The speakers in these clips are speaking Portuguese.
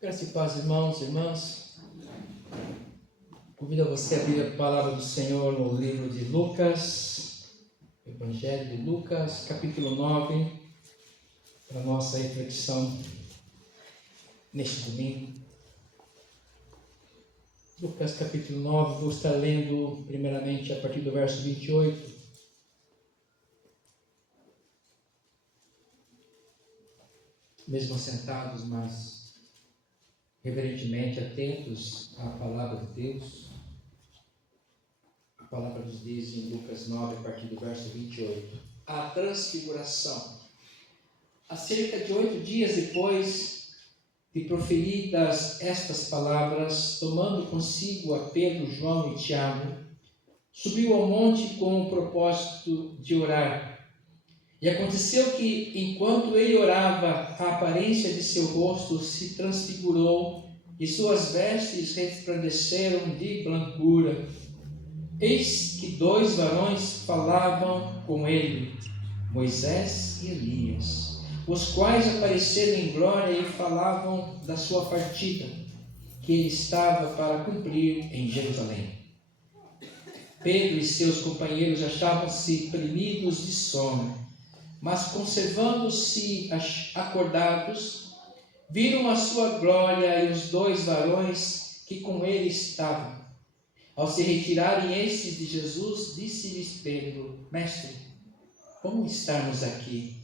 Graça e paz, irmãos e irmãs. Convido você a abrir a palavra do Senhor no livro de Lucas, Evangelho de Lucas, capítulo 9, para a nossa reflexão neste domingo. Lucas, capítulo 9, vou estar lendo primeiramente a partir do verso 28. Mesmo assentados, mas reverentemente atentos à palavra de Deus. A palavra nos diz em Lucas 9, a partir do verso 28, a transfiguração. Há cerca de 8 dias depois de proferidas estas palavras, tomando consigo a Pedro, João e Tiago, subiu ao monte com o propósito de orar. E aconteceu que, enquanto ele orava, a aparência de seu rosto se transfigurou e suas vestes resplandeceram de blancura. Eis que 2 varões falavam com ele, Moisés e Elias, os quais apareceram em glória e falavam da sua partida, que ele estava para cumprir em Jerusalém. Pedro e seus companheiros achavam-se premidos de sono, mas conservando-se acordados, viram a sua glória e os 2 varões que com ele estavam. Ao se retirarem estes de Jesus, disse-lhes Pedro: Mestre, como estarmos aqui?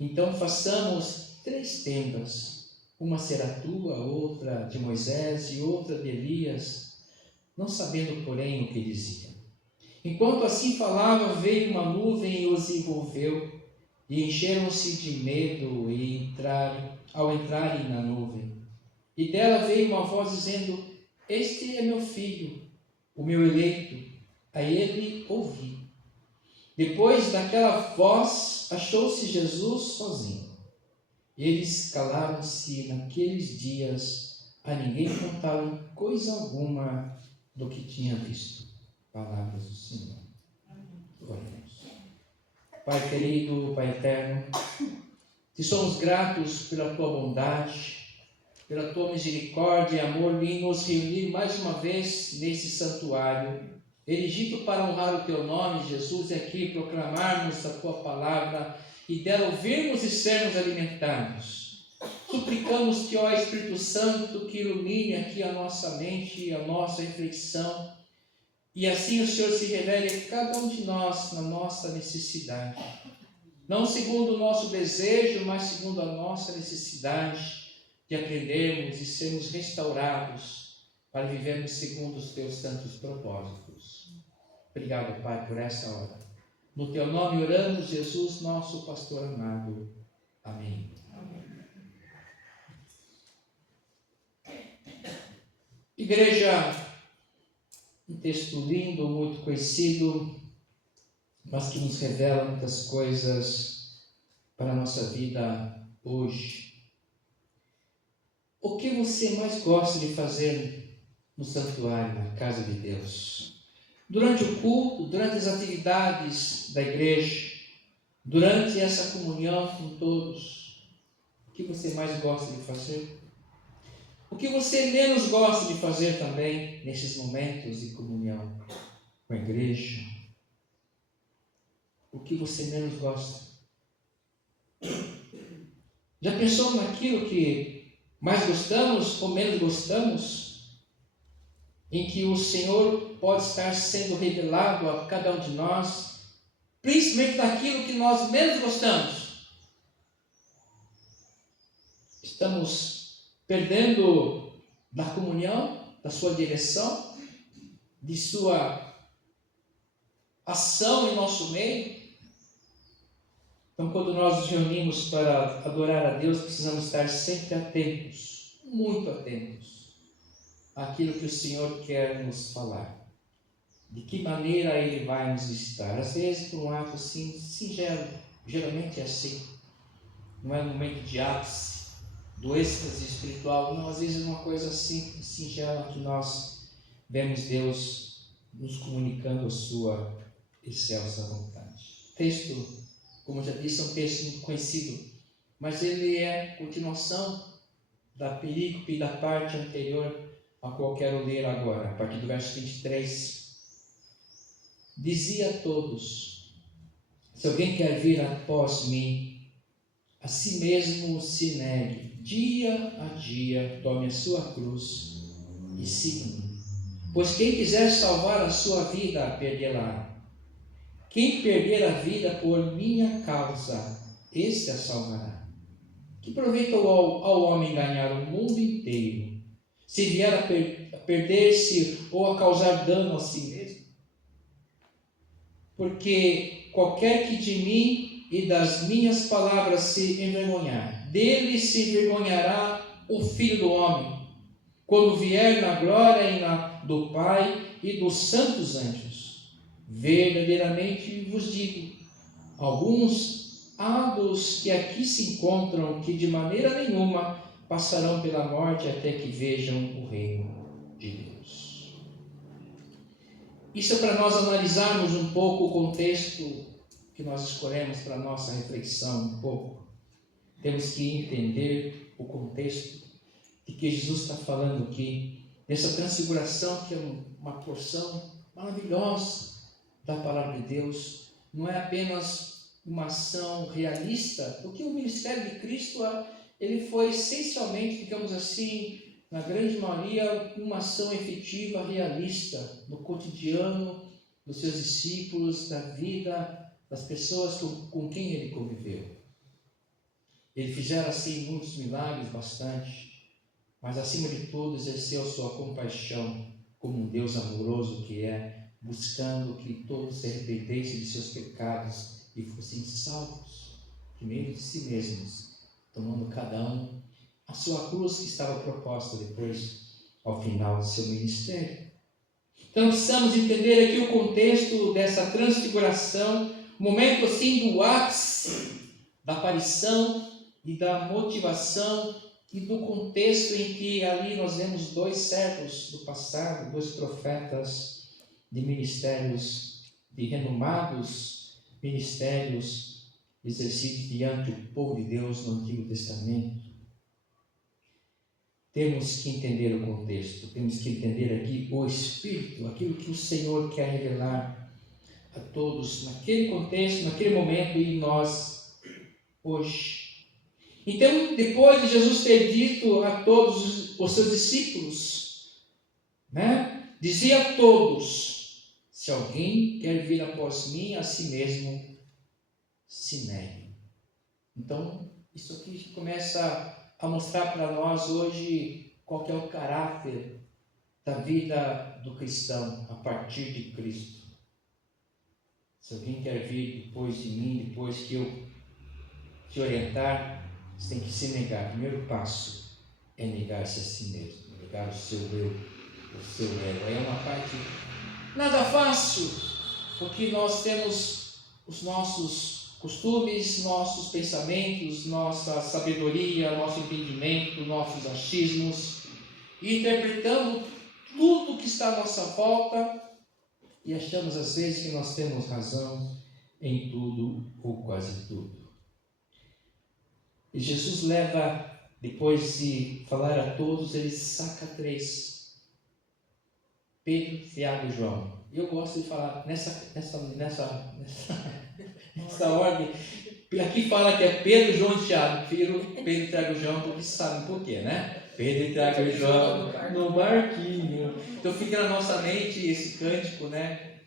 Então façamos 3 tendas, uma será tua, outra de Moisés e outra de Elias, não sabendo, porém, o que dizia. Enquanto assim falava, veio uma nuvem e os envolveu, e encheram-se de medo ao entrarem na nuvem. E dela veio uma voz dizendo: Este é meu filho, o meu eleito, a ele ouvi. Depois daquela voz, achou-se Jesus sozinho. Eles calaram-se naqueles dias, a ninguém contaram coisa alguma do que tinham visto. Palavras do Senhor. Oremos. Pai querido, Pai eterno, te somos gratos pela tua bondade, pela tua misericórdia e amor em nos reunir mais uma vez nesse santuário, erigido para honrar o teu nome, Jesus, e aqui proclamarmos a tua palavra e dela ouvirmos e sermos alimentados. Suplicamos-te, ó Espírito Santo, que ilumine aqui a nossa mente e a nossa reflexão, e assim o Senhor se revele a cada um de nós na nossa necessidade. Não segundo o nosso desejo, mas segundo a nossa necessidade de aprendermos e sermos restaurados para vivermos segundo os teus santos propósitos. Obrigado, Pai, por essa hora. No teu nome oramos, Jesus, nosso pastor amado. Amém. Igreja, um texto lindo, muito conhecido, mas que nos revela muitas coisas para a nossa vida hoje. O que você mais gosta de fazer no santuário, na casa de Deus? Durante o culto, durante as atividades da igreja, durante essa comunhão com todos, o que você mais gosta de fazer? O que você menos gosta de fazer também nesses momentos de comunhão com a igreja? O que você menos gosta? Já pensou naquilo que mais gostamos ou menos gostamos? Em que o Senhor pode estar sendo revelado a cada um de nós, principalmente naquilo que nós menos gostamos. Estamos perdendo da comunhão, da sua direção, de sua ação em nosso meio. Então, quando nós nos reunimos para adorar a Deus, precisamos estar sempre atentos, muito atentos, àquilo que o Senhor quer nos falar. De que maneira Ele vai nos visitar. Às vezes, por um ato assim, singelo, geralmente é assim. Não é um momento de ápice, do êxtase espiritual, não, às vezes é uma coisa assim, singela, que nós vemos Deus nos comunicando a sua excelsa vontade. O texto, como eu já disse, é um texto muito conhecido, mas ele é continuação da perícope da parte anterior a qual quero ler agora, a partir do verso 23. Dizia a todos: se alguém quer vir após mim, a si mesmo se negue, dia a dia tome a sua cruz e siga-me. Pois quem quiser salvar a sua vida, perdê-la. Quem perder a vida por minha causa, esse a salvará. Que proveito ao homem ganhar o mundo inteiro, se vier a perder-se ou a causar dano a si mesmo? Porque qualquer que de mim e das minhas palavras se envergonhar, dele se envergonhará o Filho do Homem, quando vier na glória do Pai e dos santos anjos. Verdadeiramente vos digo, alguns há dos que aqui se encontram que de maneira nenhuma passarão pela morte até que vejam o reino de Deus. Isso é para nós analisarmos um pouco o contexto que nós escolhemos para a nossa reflexão um pouco. Temos que entender o contexto de que Jesus está falando aqui, dessa transfiguração que é uma porção maravilhosa da palavra de Deus. Não é apenas uma ação realista, porque o ministério de Cristo ele foi essencialmente, digamos assim, na grande maioria, uma ação efetiva, realista, no cotidiano dos seus discípulos, da vida das pessoas com quem ele conviveu. Ele fizera assim muitos milagres, bastante, mas acima de tudo exerceu sua compaixão como um Deus amoroso que é, buscando que todos se arrependessem de seus pecados e fossem salvos, primeiro de si mesmos, tomando cada um a sua cruz que estava proposta depois, ao final do seu ministério. Então precisamos entender aqui o contexto dessa transfiguração, o momento assim do ápice da aparição e da motivação e do contexto em que ali nós vemos dois servos do passado, dois profetas de ministérios, de renomados ministérios exercidos diante do povo de Deus no Antigo Testamento. Temos que entender o contexto, temos que entender aqui o Espírito, aquilo que o Senhor quer revelar a todos naquele contexto, naquele momento e nós hoje. Então, depois de Jesus ter dito a todos os seus discípulos, dizia a todos: se alguém quer vir após mim, a si mesmo se negue. Então, isso aqui começa a mostrar para nós hoje qual que é o caráter da vida do cristão a partir de Cristo. Se alguém quer vir depois de mim, depois que eu te orientar, você tem que se negar. O primeiro passo é negar-se a si mesmo, negar o seu eu, o seu ego. Aí é uma parte nada fácil, porque nós temos os nossos costumes, nossos pensamentos, nossa sabedoria, nosso entendimento, nossos achismos, e interpretamos tudo que está à nossa volta e achamos às vezes que nós temos razão em tudo ou quase tudo. E Jesus leva, depois de falar a todos, ele saca três: Pedro, Tiago e João. Eu gosto de falar nessa ordem. Aqui fala que é Pedro, João e Tiago. Pedro, Tiago e João, porque sabem por quê, né? Pedro, Tiago e João no barquinho. Então fica na nossa mente esse cântico, né?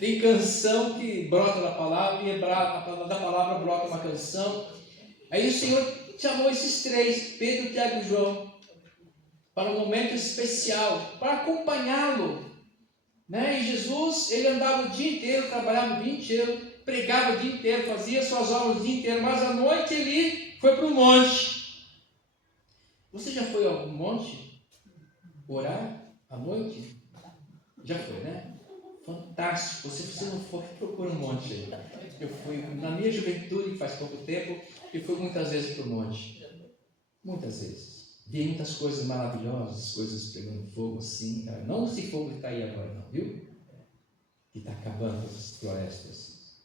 Tem canção que brota da palavra e da palavra brota uma canção. Aí o Senhor chamou esses três, Pedro, Tiago e João, para um momento especial, para acompanhá-lo. E Jesus, ele andava o dia inteiro, trabalhava o dia inteiro, pregava o dia inteiro, fazia suas obras o dia inteiro, mas à noite ele foi para o monte. Você já foi ao monte orar à noite? Já foi, né? Fantástico. Se você não for, procura um monte aí. Eu fui na minha juventude, faz pouco tempo, e fui muitas vezes para o monte. Muitas vezes. Vi muitas coisas maravilhosas, coisas pegando fogo assim. Não esse fogo que está aí agora, não, viu? Que está acabando as florestas.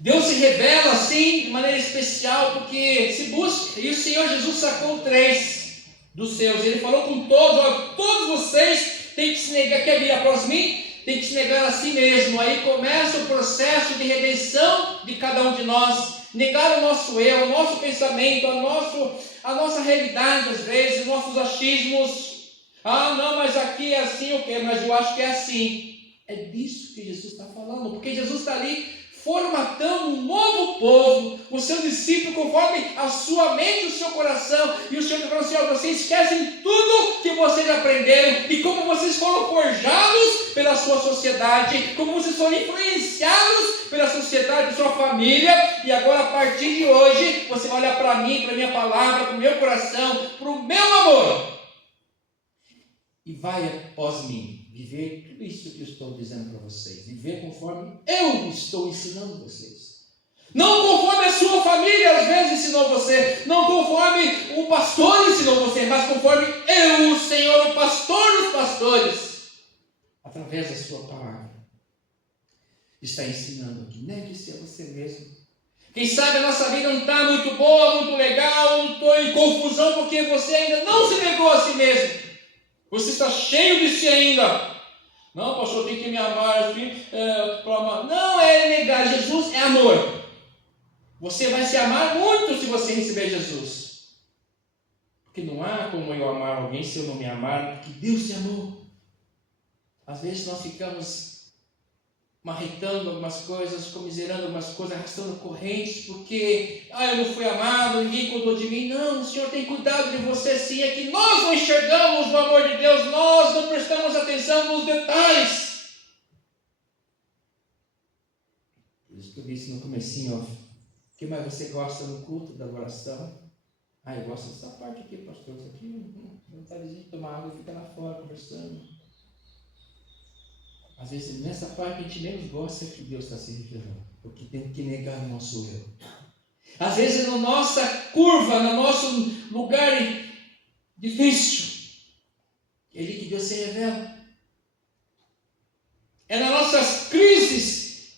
Deus se revela assim de maneira especial porque se busca. E o Senhor Jesus sacou 3 dos seus. Ele falou com todos: olha, todos vocês têm que se negar. Quer vir após mim? Tem que se negar a si mesmo. Aí começa o processo de redenção de cada um de nós. Negar o nosso eu, o nosso pensamento, a nossa realidade às vezes, os nossos achismos. Ah, não, mas aqui é assim, o quê? Mas eu acho que é assim. É disso que Jesus está falando, porque Jesus está ali formatando um novo povo, o seu discípulo, conforme a sua mente e o seu coração. E o Senhor falou assim: ó, vocês esquecem tudo que vocês aprenderam e como vocês foram forjados pela sua sociedade, como vocês foram influenciados pela sociedade, pela sua família. E agora, a partir de hoje, você vai olhar para mim, para a minha palavra, para o meu coração, para o meu amor, e vai após mim viver tudo isso que eu estou dizendo para vocês. Viver conforme eu estou ensinando vocês. Não conforme a sua família às vezes ensinou você. Não conforme o pastor ensinou você. Mas conforme eu, o Senhor, o pastor dos pastores, através da sua palavra, está ensinando aqui. Negue-se a você mesmo. Quem sabe a nossa vida não está muito boa, muito legal, não estou em confusão porque você ainda não se negou a si mesmo. Você está cheio de si ainda. Não, pastor, tem que me amar assim, para amar. Não é negar. Jesus é amor. Você vai se amar muito se você receber Jesus. Porque não há como eu amar alguém se eu não me amar, porque Deus te amou. Às vezes nós ficamos marretando algumas coisas, comiserando algumas coisas, arrastando correntes, porque eu não fui amado, ninguém cuidou de mim. Não, o Senhor tem cuidado de você sim. É que nós não enxergamos o amor de Deus, nós não prestamos atenção nos detalhes. Por isso que eu disse no comecinho, o que mais você gosta no culto da oração? Eu gosto dessa parte aqui, pastor, isso aqui, vontadezinha de tomar água e fica lá fora conversando. Às vezes, nessa parte que a gente menos gosta é que Deus está se revelando, porque tem que negar o nosso eu. Às vezes, na nossa curva, no nosso lugar difícil, é ali que Deus se revela. É nas nossas crises,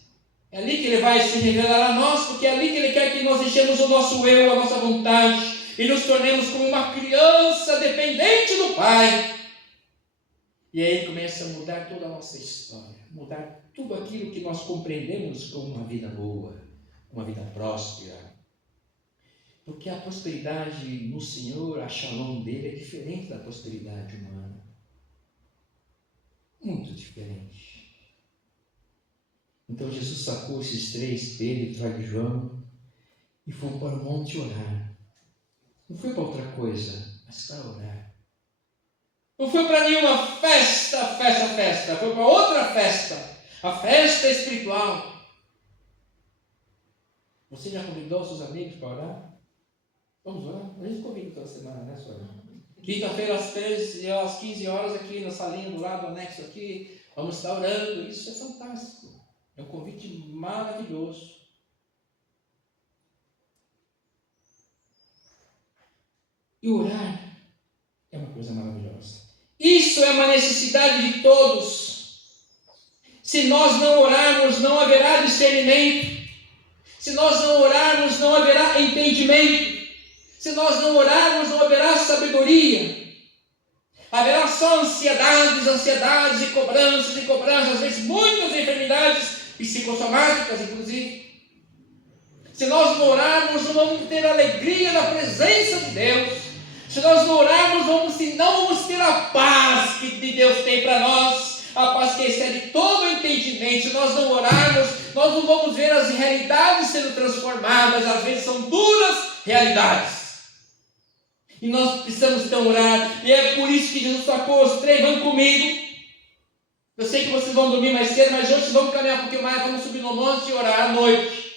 é ali que Ele vai se revelar a nós, porque é ali que Ele quer que nós deixemos o nosso eu, a nossa vontade, e nos tornemos como uma criança dependente do Pai. E aí começa a mudar toda a nossa história, mudar tudo aquilo que nós compreendemos como uma vida boa, uma vida próspera. Porque a prosperidade no Senhor, a shalom dele é diferente da prosperidade humana. Muito diferente. Então Jesus sacou esses 3, Pedro, Tiago e João, e foi para o monte orar. Não foi para outra coisa, mas para orar. Não foi para nenhuma festa, foi para outra festa, a festa espiritual. Você já convidou seus amigos para orar? Vamos orar? A gente convida toda semana, né, senhora? Quinta-feira às 15 horas aqui na salinha do lado, anexo aqui, vamos estar orando. Isso é fantástico, é um convite maravilhoso. E orar é uma coisa maravilhosa. Isso é uma necessidade de todos. Se nós não orarmos, não haverá discernimento. Se nós não orarmos, não haverá entendimento. Se nós não orarmos, não haverá sabedoria. Haverá só ansiedades e cobranças, às vezes muitas enfermidades psicossomáticas, inclusive. Se nós não orarmos, não vamos ter alegria na presença de Deus. Se nós não orarmos, não vamos ter a paz que Deus tem para nós, a paz que excede todo o entendimento. Se nós não orarmos, nós não vamos ver as realidades sendo transformadas. Às vezes são duras realidades. E nós precisamos então orar. E é por isso que Jesus sacou os 3, vão comigo. Eu sei que vocês vão dormir mais cedo, mas hoje vamos caminhar um pouquinho mais, vamos subir no monte e orar à noite.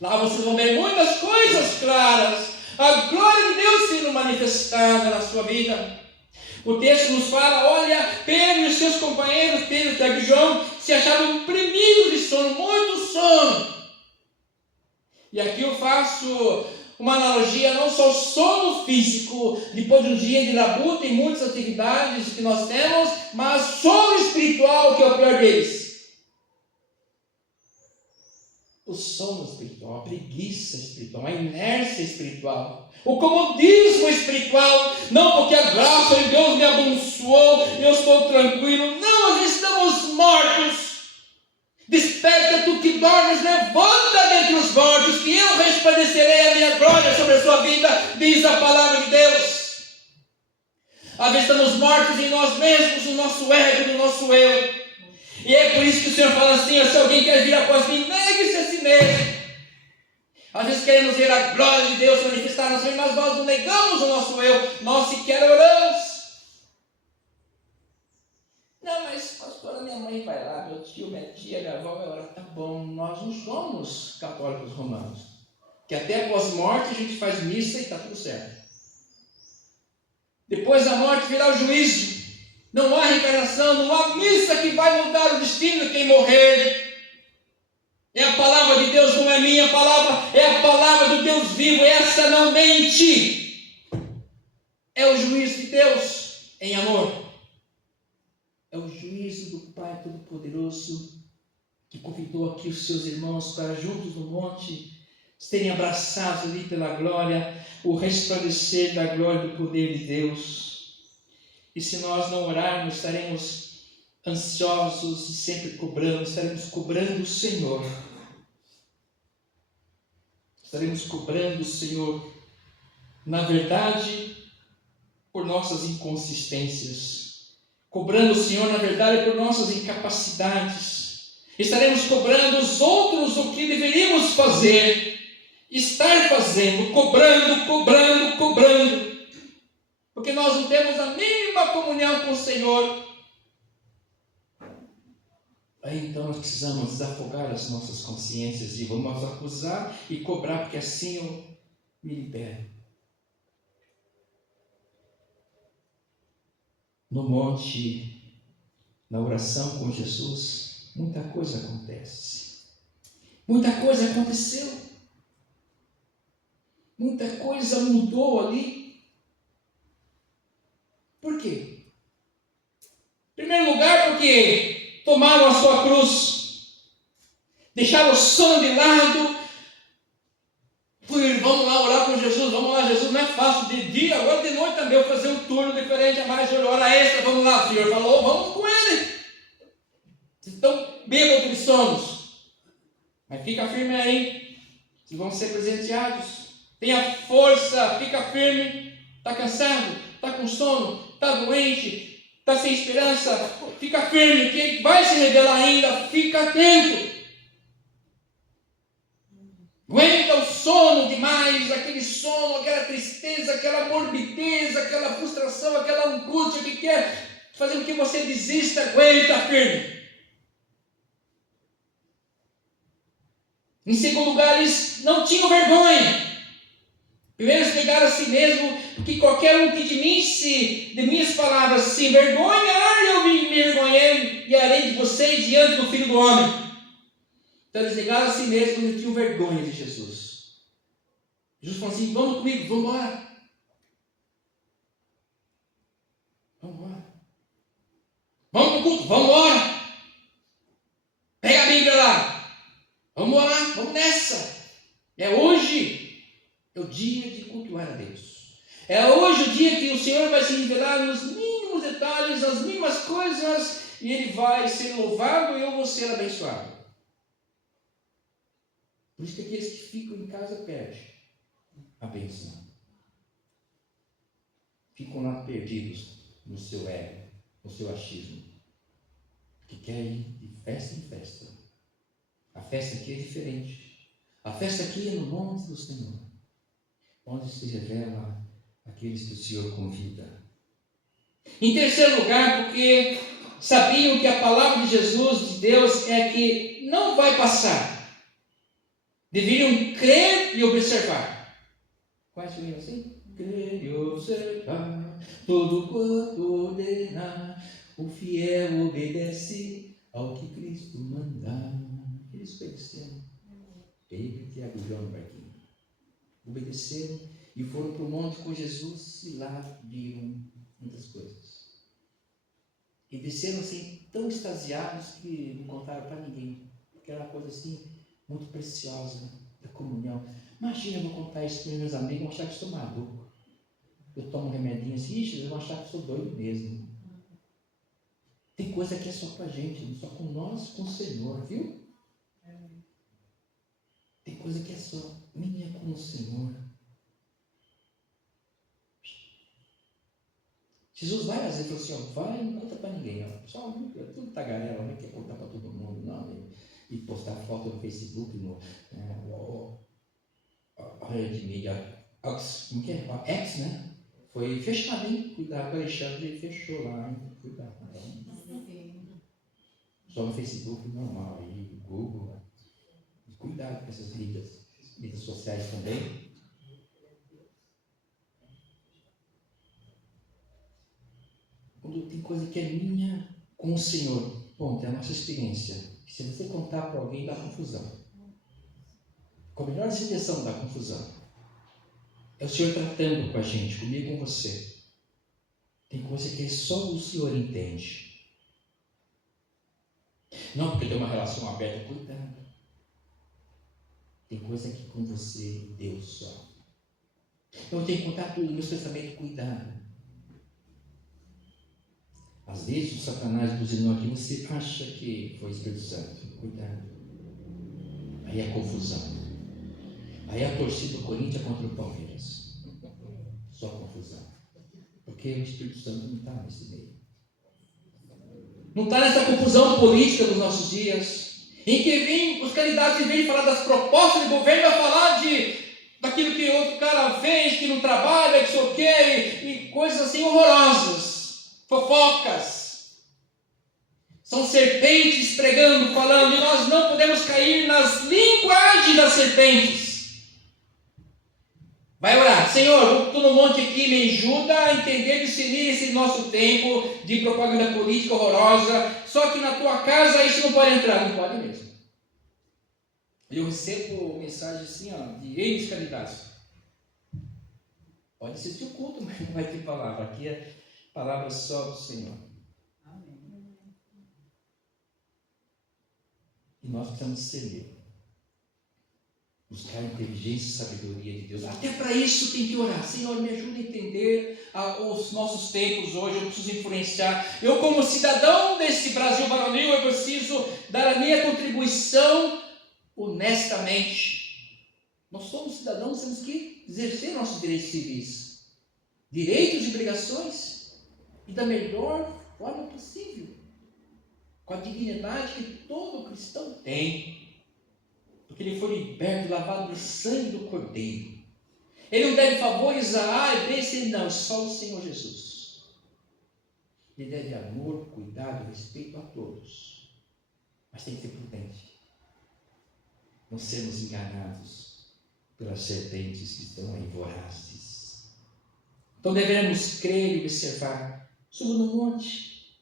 Lá vocês vão ver muitas coisas claras. A glória de Deus sendo manifestada na sua vida. O texto nos fala, olha, Pedro e seus companheiros, Pedro, Tiago e João, se achavam oprimidos de sono, muito sono. E aqui eu faço uma analogia, não só o sono físico, depois de um dia de labuta e muitas atividades que nós temos, mas sono espiritual, que é o pior deles. o sono espiritual, a preguiça espiritual, a inércia espiritual, o comodismo espiritual, não porque a graça de Deus me abençoou e eu estou tranquilo, não, nós estamos mortos. Desperta tu que dormes, levanta dentre os mortos, que eu resplandecerei a minha glória sobre a sua vida, diz a palavra de Deus. Às vezes estamos mortos em nós mesmos, no nosso ego, no nosso eu. E é por isso que o Senhor fala assim: se alguém quer vir após mim, negue-se a si mesmo. Às vezes queremos ver a glória de Deus manifestar na nossa vida, mas nós não negamos o nosso eu, nós sequer oramos. Não, mas pastora, minha mãe vai lá, meu tio, minha tia, minha avó vai orar. Tá bom, nós não somos católicos romanos, que até após morte a gente faz missa e está tudo certo. Depois da morte virá o juízo. Não há reencarnação, não há missa que vai mudar o destino de quem morrer. É a palavra de Deus, não é minha palavra, é a palavra do Deus vivo, essa não mente. É o juízo de Deus em amor. É o juízo do Pai Todo-Poderoso, que convidou aqui os seus irmãos para juntos no monte serem abraçados ali pela glória, o resplandecer da glória do poder de Deus. E se nós não orarmos, estaremos ansiosos e sempre cobrando, estaremos cobrando o Senhor. Estaremos cobrando o Senhor, na verdade, por nossas inconsistências. Cobrando o Senhor, na verdade, por nossas incapacidades. Estaremos cobrando os outros o que deveríamos fazer, estar fazendo, cobrando. Porque nós não temos a mínima comunhão com o Senhor. Aí então nós precisamos desafogar as nossas consciências e vamos acusar e cobrar, porque assim eu me libero. No monte, na oração com Jesus, muita coisa acontece. Muita coisa aconteceu. Muita coisa mudou ali. Por quê? Em primeiro lugar, porque tomaram a sua cruz, deixaram o sono de lado. Vamos lá orar com Jesus, vamos lá, Jesus não é fácil, de dia, agora de noite também, eu vou fazer um turno diferente, a mais hora extra, vamos lá, o Senhor falou, vamos com Ele. Vocês estão bêbados de sonos, mas fica firme aí, vocês vão ser presenteados. Tenha força, fica firme. Está cansado? Está com sono? Está doente? Está sem esperança? Fica firme, que Ele vai se revelar ainda, fica atento. Aguenta o sono demais, aquele sono, aquela tristeza, aquela morbidez, aquela frustração, aquela angústia que quer fazer com que você desista. Aguenta firme. Em segundo lugar, eles não tinham vergonha. Primeiro, eles negaram a si mesmo, que qualquer um que de mim de minhas palavras se envergonhar, eu me envergonhei e além de vocês diante do Filho do Homem. Então eles negaram a si mesmos e tinham vergonha de Jesus. Jesus falou assim: vamos comigo, vamos embora. Vamos embora. Vamos para o culto, vamos embora. Pega a Bíblia lá. Vamos orar, vamos nessa. É hoje, é o dia de cultuar a Deus. É hoje o dia que o Senhor vai se revelar nos mínimos detalhes, nas mínimas coisas, e Ele vai ser louvado e eu vou ser abençoado. Por isso que aqueles que ficam em casa perdem a bênção. Ficam lá perdidos no seu ego, no seu achismo. Que quer ir de festa em festa. A festa aqui é diferente. A festa aqui é no monte do Senhor, onde se revela aqueles que o Senhor convida. Em terceiro lugar, porque sabiam que a palavra de Jesus, de Deus, é que não vai passar. Deveriam crer e observar. Quase o hino assim? Crer e observar, todo quanto ordenar, o fiel obedece ao que Cristo mandar. Eles obedeceram. Pedro e Tiago e João no barquinho. Obedeceram e foram para o monte com Jesus e lá viram muitas coisas. E desceram assim, tão extasiados que não contaram para ninguém. Porque era uma coisa assim, muito preciosa da comunhão. Imagina, eu vou contar isso para os meus amigos, vão achar que eu sou maluco. Eu tomo um remedinho assim, eles vão achar que eu sou doido mesmo. Tem coisa que é só com a gente, só com nós, com o Senhor, viu? Tem coisa que é só minha com o Senhor. Jesus várias vezes falou assim, ó, vai e não conta para ninguém, ó. Só tudo tagarela, não quer contar para todo mundo, não. E postar foto no Facebook, no rede mídia, como que é? X, né? Foi fechado, hein? Cuidado, o Alexandre fechou lá, hein? Cuidado. Então, só no Facebook normal, aí Google. Cuidado com essas mídias sociais também. Quando tem coisa que é minha com o Senhor, ponto, é a nossa experiência. Se você contar para alguém, dá confusão. Com a melhor intenção dá confusão. É o Senhor tratando com a gente, comigo e com você. Tem coisa que só o Senhor entende. Não porque tem uma relação aberta, cuidado. Tem coisa que com você, Deus só. Então eu tenho que contar tudo, meus pensamentos, cuidado. Às vezes o Satanás buzinou aqui, você acha que foi o Espírito Santo. Cuidado. Aí é confusão. Aí a torcida do Corinthians contra o Palmeiras. Só confusão. Porque o Espírito Santo não está nesse meio. Não está nessa confusão política dos nossos dias, em que os candidatos, em vez de falar das propostas do governo, vai falar daquilo que outro cara fez, que não trabalha, que sei o quê, e coisas assim horrorosas, fofocas. São serpentes pregando, falando, e nós não podemos cair nas linguagens das serpentes. Vai orar, Senhor, estou no monte aqui, me ajuda a entender, discernir esse nosso tempo de propaganda política horrorosa. Só que na tua casa isso não pode entrar, não pode mesmo. Eu recebo mensagem assim, ó, de ex-candidatos. Pode assistir o culto, mas não vai ter palavra. Aqui é palavra só do Senhor. Amém. E nós precisamos discernir. Buscar a inteligência e sabedoria de Deus. Até para isso tem que orar. Senhor, me ajuda a entender os nossos tempos hoje. Eu preciso influenciar. Eu, como cidadão desse Brasil varonil, eu preciso dar a minha contribuição honestamente. Nós somos cidadãos, temos que exercer nossos direitos civis. Direitos e obrigações. E da melhor forma possível. Com a dignidade que todo cristão tem. Porque ele foi liberto, lavado no sangue do Cordeiro. Ele não deve favores a A e B, C, não, só o Senhor Jesus. Ele deve amor, cuidado, respeito a todos. Mas tem que ser prudente. Não sermos enganados pelas serpentes que estão aí vorazes. Então devemos crer e observar. Suba no monte.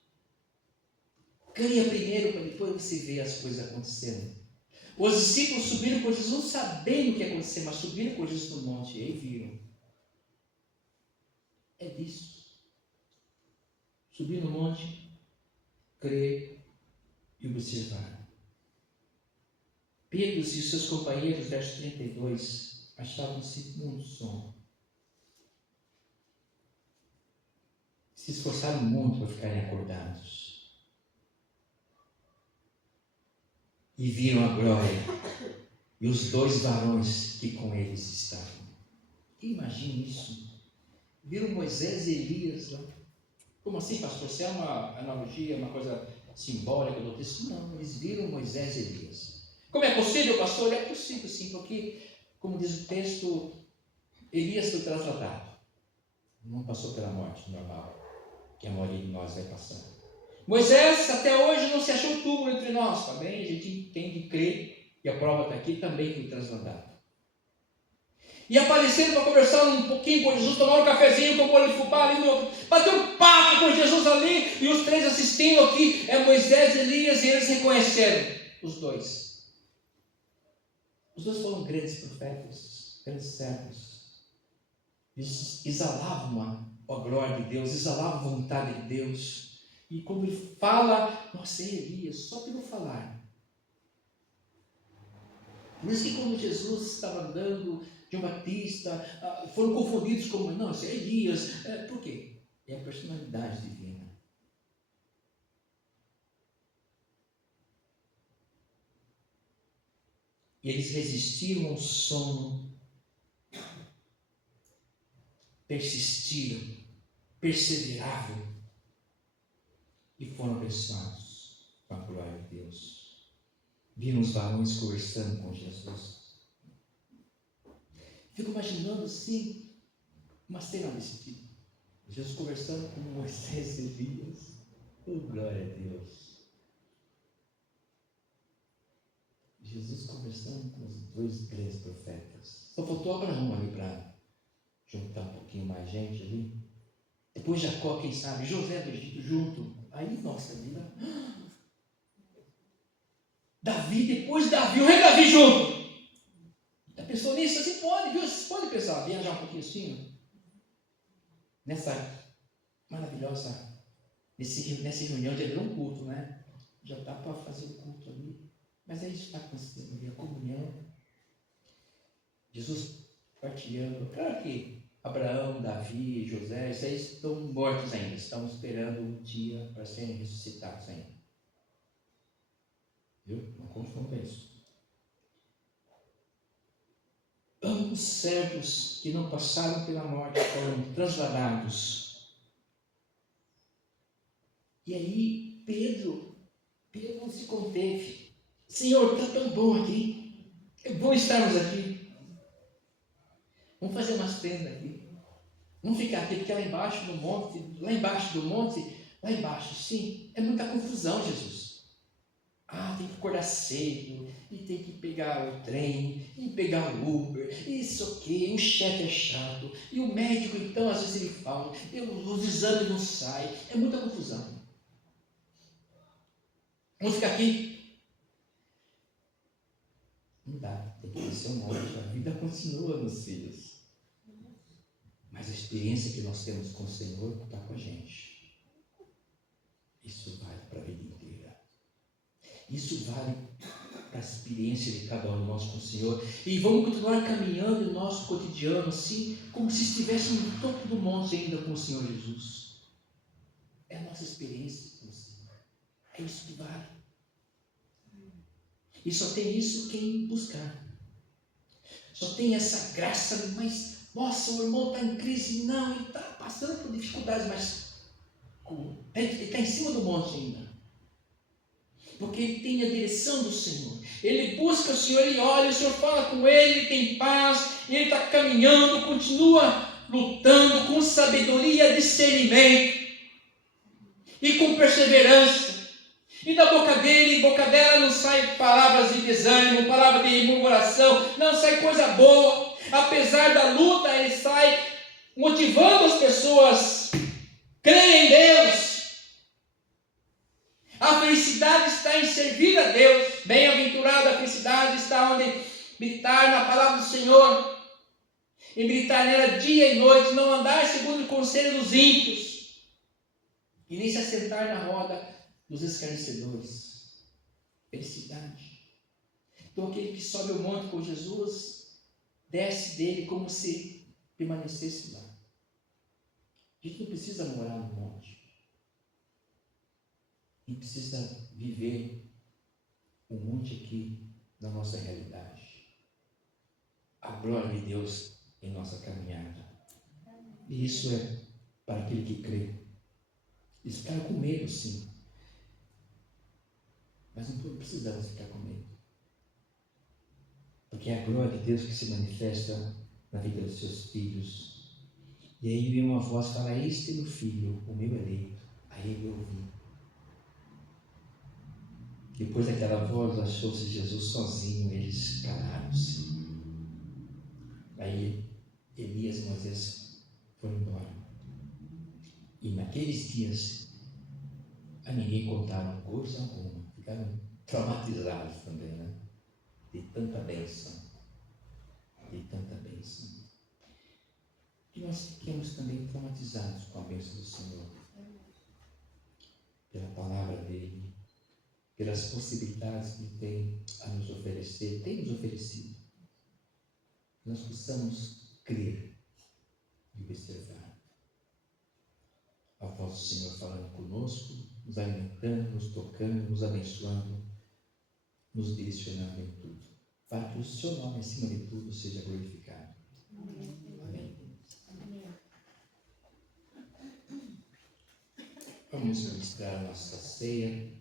Creia primeiro para depois você ver as coisas acontecendo. Os discípulos subiram com Jesus, não sabendo o que ia acontecer, mas subiram com Jesus no monte e viram. É disso. Subir no monte, crer e observar. Pedro e os seus companheiros, verso 32, achavam-se muito sono. Se esforçaram muito para ficarem acordados. E viram a glória e os dois varões que com eles estavam. Imagine isso. Viram Moisés e Elias lá. Como assim, pastor? Isso é uma analogia, uma coisa simbólica do texto? Não, eles viram Moisés e Elias. Como é possível, pastor? É possível sim, porque, como diz o texto, Elias foi trasladado. Não passou pela morte normal, que a maioria de nós vai passar. Moisés, até hoje, não se achou túmulo entre nós, tá bem? A gente tem de crer, e a prova está aqui, também foi transladado. E apareceram para conversar um pouquinho com Jesus, tomar um cafezinho com o molho de fubá ali no outro, bater um papo com Jesus ali, e os três assistindo aqui, é Moisés e Elias, e eles reconheceram os dois. Os dois foram grandes profetas, grandes servos. Eles exalavam a glória de Deus, exalavam a vontade de Deus. E quando ele fala, nossa, é Elias, só pelo falar. Por isso que quando Jesus estava andando, João Batista, foram confundidos como, não, isso é Elias. Por quê? É a personalidade divina. E eles resistiram ao sono, persistiram, perseveraram e foram abençoados com a glória de Deus. Viram os varões conversando com Jesus. Fico imaginando assim, uma cena desse tipo. Jesus conversando com Moisés e Elias. Oh, glória a Deus. Jesus conversando com os dois grandes profetas. Só faltou Abraão ali para juntar um pouquinho mais gente ali. Depois Jacó, quem sabe, José do Egito junto. Aí, nossa vida. Davi, depois Davi, o rei Davi junto. Já pensou nisso? Assim pode, viu? Você pode pensar, viajar um pouquinho assim, nessa maravilhosa, nessa reunião já virou um culto, né? Já dá para fazer o culto ali. Mas é isso que está acontecendo ali, a comunhão. Jesus partilhando. Claro que Abraão, Davi, José, esses estão mortos ainda, estão esperando um dia para serem ressuscitados ainda. Viu? Não confunda isso. Ambos servos que não passaram pela morte foram transladados. E aí Pedro não se conteve. Senhor, está tão bom aqui. É bom estarmos aqui. Vamos fazer umas tendas aqui. Vamos ficar aqui, porque lá embaixo do monte, lá embaixo, sim, é muita confusão, Jesus. Tem que acordar cedo, e tem que pegar o trem, e pegar o Uber, isso aqui, o chefe é chato, e o médico, então, às vezes ele fala, os exames não saem, é muita confusão. Vamos ficar aqui? Não dá, tem que descer um monte, a vida continua nos filhos. Mas a experiência que nós temos com o Senhor está com a gente. Isso vale para a vida inteira. Isso vale para a experiência de cada um de nós com o Senhor. E vamos continuar caminhando no nosso cotidiano assim, como se estivéssemos no topo do monte ainda com o Senhor Jesus. É a nossa experiência com o Senhor. É isso que vale. E só tem isso quem buscar. Só tem essa graça, mas, nossa, o irmão está em crise. Não, ele está passando por dificuldades, mas ele está em cima do monte ainda. Porque ele tem a direção do Senhor. Ele busca o Senhor, ele olha, o Senhor fala com ele, ele tem paz, ele está caminhando, continua lutando com sabedoria, discernimento e com perseverança. E da boca dele e boca dela não sai palavras de desânimo, palavras de murmuração, não sai coisa boa. Apesar da luta, ele sai motivando as pessoas, creem em Deus. A felicidade está em servir a Deus. Bem-aventurada a felicidade está onde meditar na palavra do Senhor, e meditar nela dia e noite, não andar segundo o conselho dos ímpios, e nem se assentar na roda dos escarnecedores. Felicidade. Então aquele que sobe o monte com Jesus, desce dele como se permanecesse lá. A gente não precisa morar no monte. A gente precisa viver o monte aqui na nossa realidade. A glória de Deus em nossa caminhada. E isso é para aquele que crê. Eles ficaram com medo, sim. Mas não precisamos ficar com medo. Porque é a glória de Deus que se manifesta na vida dos seus filhos. E aí vem uma voz falar: este é meu filho, o meu eleito. Aí ele ouviu. Depois daquela voz, achou-se Jesus sozinho, eles calaram-se. Aí Elias e Moisés foram embora. E naqueles dias, a ninguém contaram coisa alguma. Ficaram traumatizados também, né? De tanta bênção. De tanta bênção. E nós fiquemos também traumatizados com a bênção do Senhor. Pela palavra dele, pelas possibilidades que tem a nos oferecer, tem nos oferecido. Nós possamos crer e observar a voz do Senhor falando conosco, nos alimentando, nos tocando, nos abençoando, nos direcionando em tudo, para que o seu nome, acima de tudo, seja glorificado. Amém. Vamos ministrar a nossa ceia.